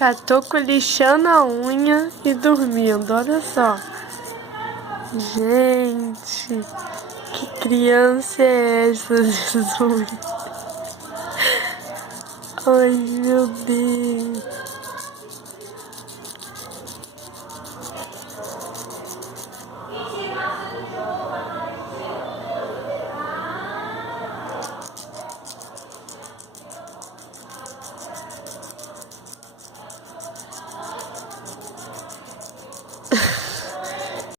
Catoco lixando a unha e dormindo, olha só. Gente, que criança é essa, Jesus? Ai, meu Deus.